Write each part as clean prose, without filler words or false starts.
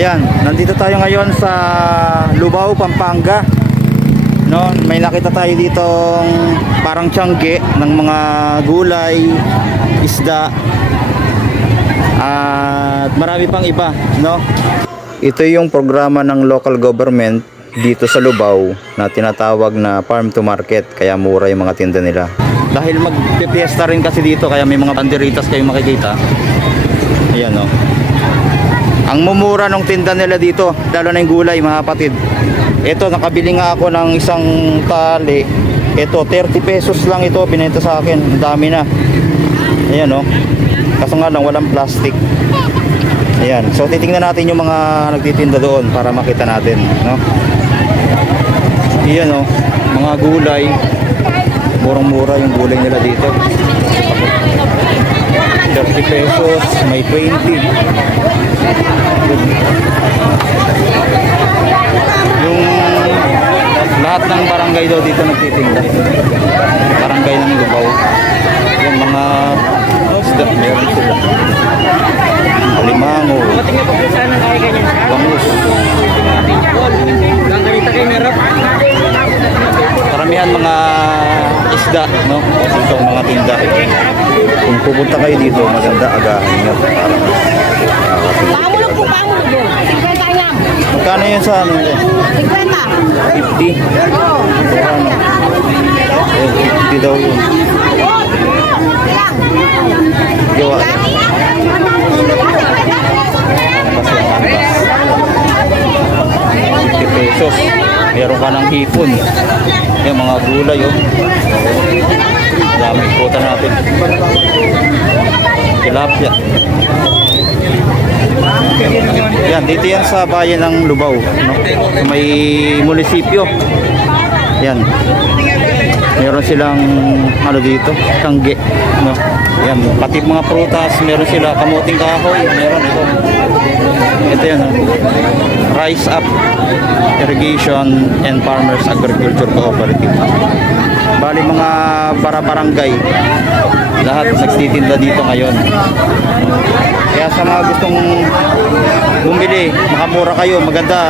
Ayan, nandito tayo ngayon sa Lubao, Pampanga. No, may nakita tayo ditong parang tiyangge ng mga gulay, isda, at marami pang iba, no? Ito yung programa ng local government dito sa Lubao na tinatawag na farm to market, kaya mura yung mga tinda nila. Dahil magpipiesta rin kasi dito, kaya may mga banderitas kayong makikita. Ayan, no. Ang mumura ng tinda nila dito, lalo na yung gulay, mga kapatid. Ito, nakabili nga ako ng isang tali. Ito, 30 pesos lang ito, binenta sa akin. Ang dami na. Ayan, no. Kaso nga lang, walang plastic. Ayan, so titingnan natin yung mga nagtitinda doon para makita natin, no. Ayan, no, mga gulay. Murang-mura yung gulay nila dito. 30 pesos, may 20. Yung lahat ng barangay daw dito nagtitinda. Barangay ng Lubao. Yung mga isda, meron sila. Alimango, bangus. Karamihan mga isda, no? Dito mga tinda. Kung pupunta kayo dito, maganda agahan nyo para Pangulog po, pangulog po. 50 lang. magkano yun sa ano? 50. 50? Oo. Eh, 50 daw yun. Gawa. 50 pesos. Meron ka ng hipon. Yung mga gulay, oh. Dami kota natin. Tilapia. Yan, dito yan sa bayan ng Lubao, no? Sa may munisipyo. Yan. Meron silang ano dito, tangge, no? Yan, pati mga prutas, meron sila kamuting kahoy, meron ito. Ito yan, no? Rise Up Irrigation and Farmers Agriculture Cooperative. Bali mga para-barangay, lahat nagtitinda dito ngayon. Kaya sa mga gustong bumili, makamura kayo, maganda,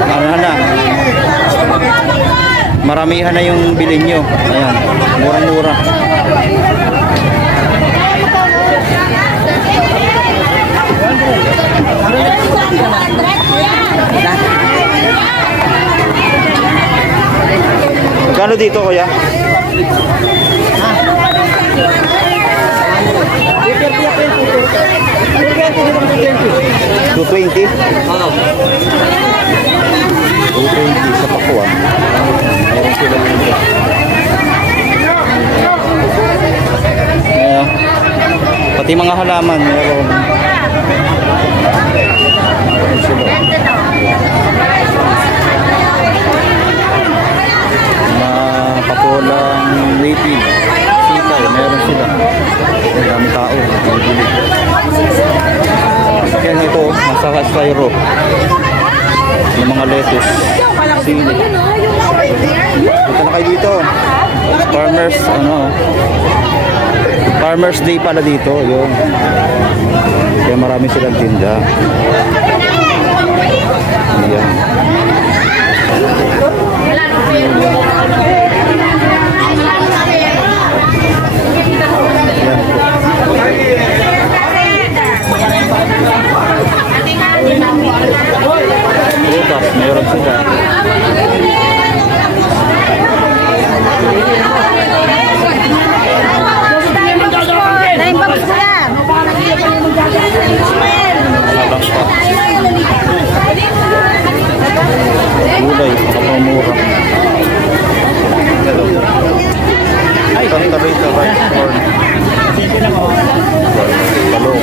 ano na, maramihan na yung bilhin nyo. Ayan, murang-mura. Magkano dito, kuya? 220? Oo. 220 sa pakuan. Meron sila dito. Ayan. Pati mga halaman meron. Meron sila. Mga pakulang native. Sitaw, meron sila. Ang dami tao. Bibili. Yan ito, nasa styro. Yung mga lettuce, sili. Punta na kayo dito. Farmers, Farmers Day pala dito, yun. Kaya marami silang tinda. Ayan. Prutas, meron sila. Gulay, kapamura. Santa Rita rice corn. Talong.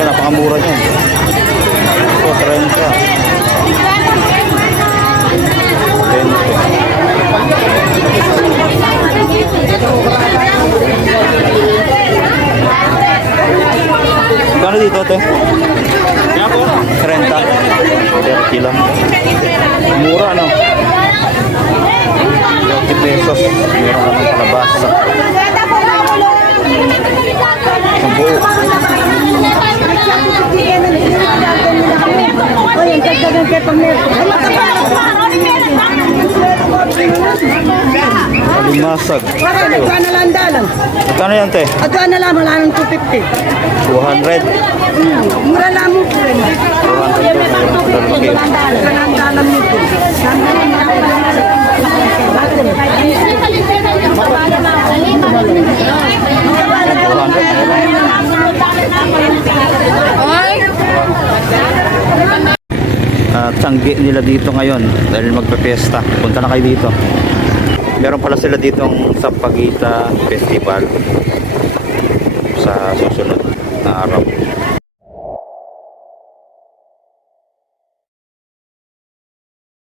Yan, napakamura niyan. Ito, 30. Kano dito, te? 30. 30 lang. Mura, no? 30 pesos. Meron ka ng kalabasa. Ang buo. Alimasag. Adwa na lang dalang. Magkano yan, te? Adwa na lang, wala nang 250. 200. Mura lang mo po rin. 200. Dalang dalang mo po. Tanggi nila dito ngayon dahil magpe-fiesta. Punta na kayo dito. Meron pala sila ditong Sampaguita Festival sa susunod na araw.